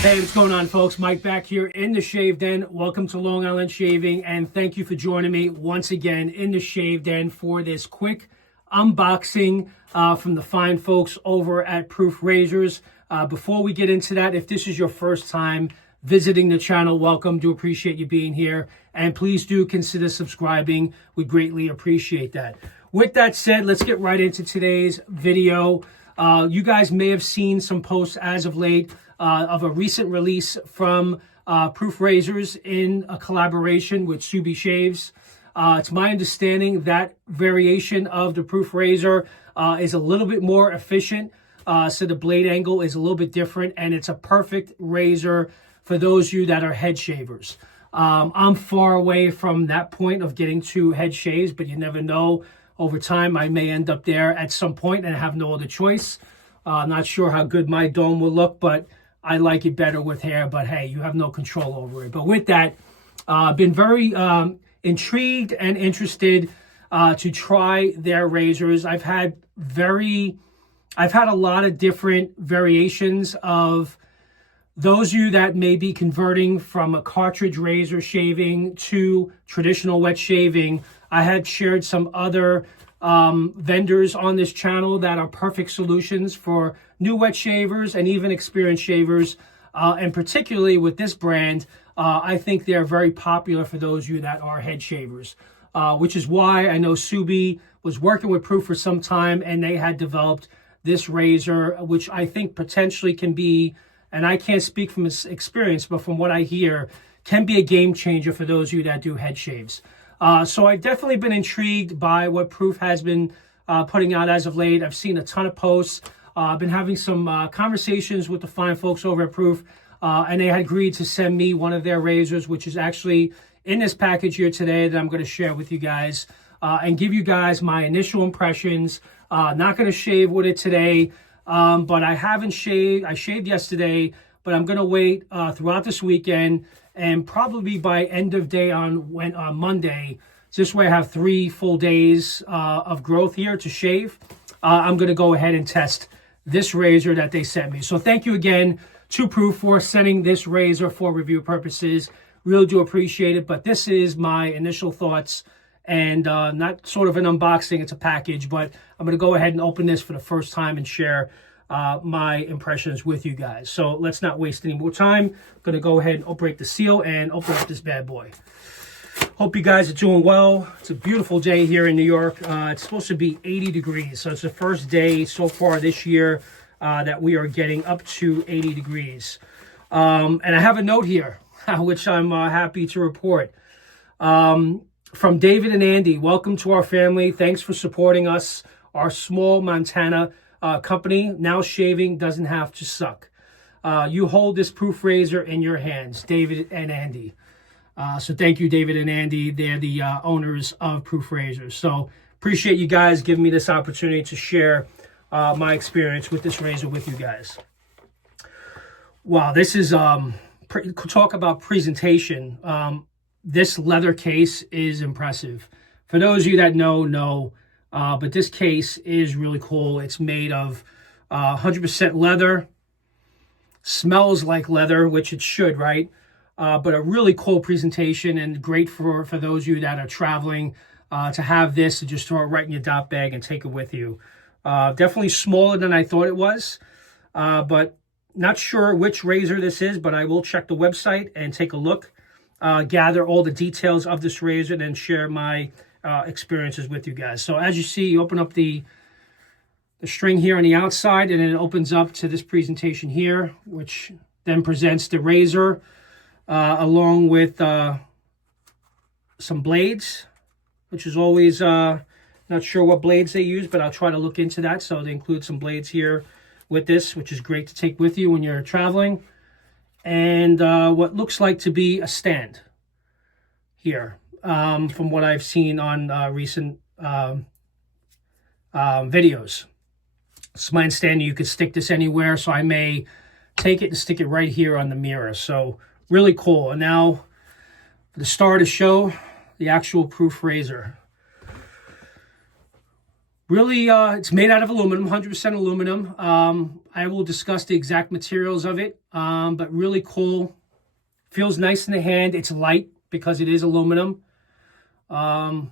Hey, what's going on, folks? Mike back here in the Shave Den. Welcome to Long Island Shaving, and thank you for joining me once again in the Shave Den for this quick unboxing from the fine folks over at Proof Razors. Before we get into that, if this is your first time visiting the channel, welcome. Do appreciate you being here, and please do consider subscribing. We greatly appreciate that. With that said, let's get right into today's video. You guys may have seen some posts as of late of a recent release from Proof Razors in a collaboration with Subi Shaves. It's my understanding that variation of the Proof Razor is a little bit more efficient. So the blade angle is a little bit different, and it's a perfect razor for those of you that are head shavers. I'm far away from that point of getting to head shaves, but you never know. Over time, I may end up there at some point and have no other choice. Not sure how good my dome will look, but I like it better with hair. But hey, you have no control over it. But with that, I've been very intrigued and interested to try their razors. I've had a lot of different variations of those of you that may be converting from a cartridge razor shaving to traditional wet shaving. I had shared some other vendors on this channel that are perfect solutions for new wet shavers and even experienced shavers. And particularly with this brand, I think they're very popular for those of you that are head shavers, which is why I know Subi was working with Proof for some time, and they had developed this razor, which I think potentially can be, and I can't speak from experience, but from what I hear, can be a game changer for those of you that do head shaves. So I've definitely been intrigued by what Proof has been putting out as of late. I've seen a ton of posts. I've been having some conversations with the fine folks over at Proof, and they had agreed to send me one of their razors, which is actually in this package here today that I'm going to share with you guys and give you guys my initial impressions. Not going to shave with it today, but I haven't shaved. I shaved yesterday, but I'm going to wait throughout this weekend, and probably by end of day on Monday. This way I have 3 full days of growth here to shave. I'm going to go ahead and test this razor that they sent me. So thank you again to Proof for sending this razor for review purposes. Really do appreciate it. But this is my initial thoughts, and not sort of an unboxing. It's a package, but I'm going to go ahead and open this for the first time and share my impressions with you guys. So let's not waste any more time. I'm going to go ahead and break the seal and open up this bad boy. Hope you guys are doing well. It's a beautiful day here in New York. It's supposed to be 80 degrees. So it's the first day so far this year that we are getting up to 80 degrees. And I have a note here, which I'm happy to report. From David and Andy, welcome to our family. Thanks for supporting us. Our small Montana company, now shaving doesn't have to suck. You hold this Proof razor in your hands, David and Andy. So thank you, David and Andy. They're the owners of Proof Razors. So appreciate you guys giving me this opportunity to share my experience with this razor with you guys. Wow, this is, talk about presentation. This leather case is impressive. For those of you that know, but this case is really cool. It's made of 100% leather. Smells like leather, which it should, right? But a really cool presentation, and great for those of you that are traveling to have this, to just throw it right in your dop bag and take it with you. Definitely smaller than I thought it was, but not sure which razor this is, but I will check the website and take a look, gather all the details of this razor, and then share my experiences with you guys. So as you see, you open up the string here on the outside, and then it opens up to this presentation here, which then presents the razor along with some blades, which is always not sure what blades they use, but I'll try to look into that. So they include some blades here with this, which is great to take with you when you're traveling. And what looks like to be a stand here, from what I've seen on recent videos. It's my understanding you could stick this anywhere, so I may take it and stick it right here on the mirror. So really cool. And now for the star of the show, the actual Proof razor. Really, it's made out of aluminum, 100% aluminum. I will discuss the exact materials of it, but really cool. Feels nice in the hand. It's light because it is aluminum. The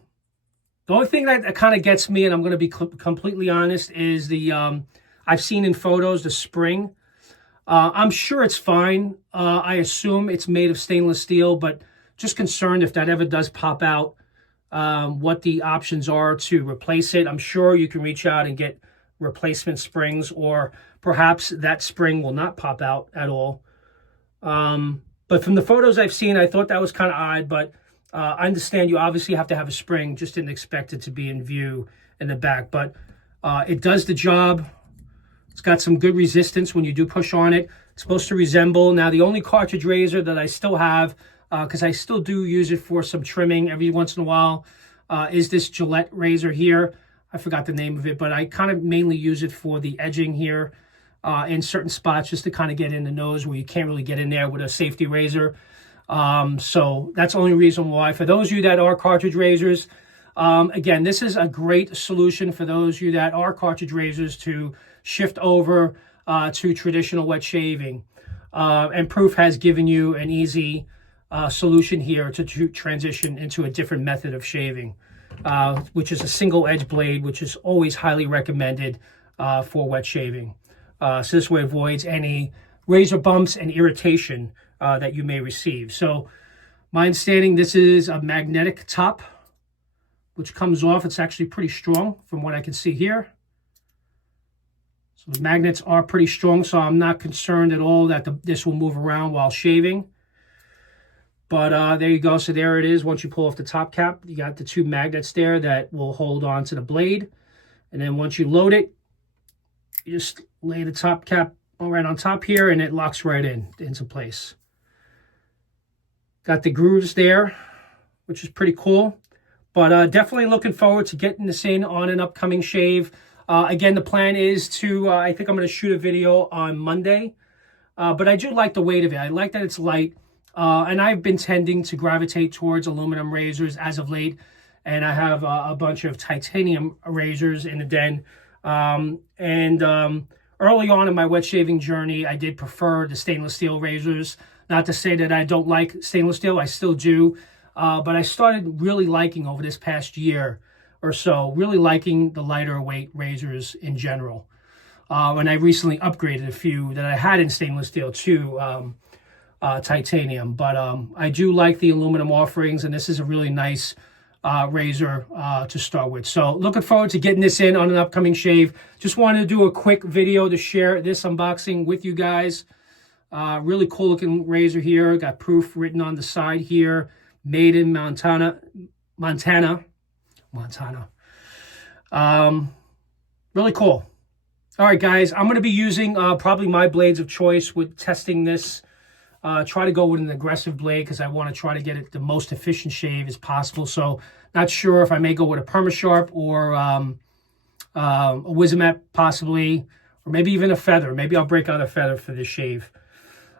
only thing that kind of gets me, and I'm going to be completely honest, is the I've seen in photos the spring. I'm sure it's fine. I assume it's made of stainless steel, but just concerned if that ever does pop out, what the options are to replace it. I'm sure you can reach out and get replacement springs, or perhaps that spring will not pop out at all. But from the photos I've seen, I thought that was kind of odd, but I understand you obviously have to have a spring. Just didn't expect it to be in view in the back, but it does the job. It's got some good resistance when you do push on it. It's supposed to resemble, now the only cartridge razor that I still have, because I still do use it for some trimming every once in a while, is this Gillette razor here. I forgot the name of it, but I kind of mainly use it for the edging here in certain spots, just to kind of get in the nose where you can't really get in there with a safety razor. So that's the only reason why. For those of you that are cartridge razors, again, this is a great solution for those of you that are cartridge razors to shift over to traditional wet shaving. And Proof has given you an easy solution here to transition into a different method of shaving, which is a single edge blade, which is always highly recommended for wet shaving. So this way avoids any razor bumps and irritation that you may receive. So my understanding, this is a magnetic top, which comes off. It's actually pretty strong from what I can see here. So the magnets are pretty strong, so I'm not concerned at all that this will move around while shaving. But there you go. So there it is. Once you pull off the top cap, you got the two magnets there that will hold on to the blade. And then once you load it, you just lay the top cap right on top here, and it locks right into place. Got the grooves there, which is pretty cool. But definitely looking forward to getting this in on an upcoming shave. Again, the plan is to, I think I'm going to shoot a video on Monday. But I do like the weight of it. I like that it's light. And I've been tending to gravitate towards aluminum razors as of late. And I have a bunch of titanium razors in the den. Early on in my wet shaving journey, I did prefer the stainless steel razors. Not to say that I don't like stainless steel, I still do. But I started really liking, over this past year or so, really liking the lighter weight razors in general. And I recently upgraded a few that I had in stainless steel to titanium. But I do like the aluminum offerings, and this is a really nice razor to start with. So looking forward to getting this in on an upcoming shave. Just wanted to do a quick video to share this unboxing with you guys. Really cool looking razor here. Got Proof written on the side here. Made in Montana. Really cool. All right, guys, I'm going to be using probably my blades of choice with testing this. Try to go with an aggressive blade because I want to try to get it the most efficient shave as possible. So not sure if I may go with a Perma-Sharp or a Wizamet possibly, or maybe even a feather. Maybe I'll break out a feather for this shave.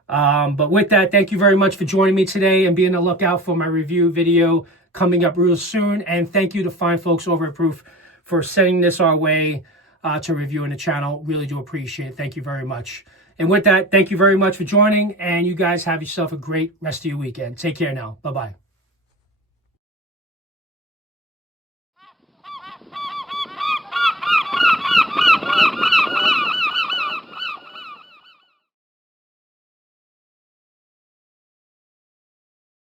But with that, thank you very much for joining me today and being on the lookout for my review video coming up real soon. And thank you to fine folks over at Proof for sending this our way to review in the channel. Really do appreciate it. Thank you very much. And with that, thank you very much for joining, and you guys have yourself a great rest of your weekend. Take care now. Bye-bye.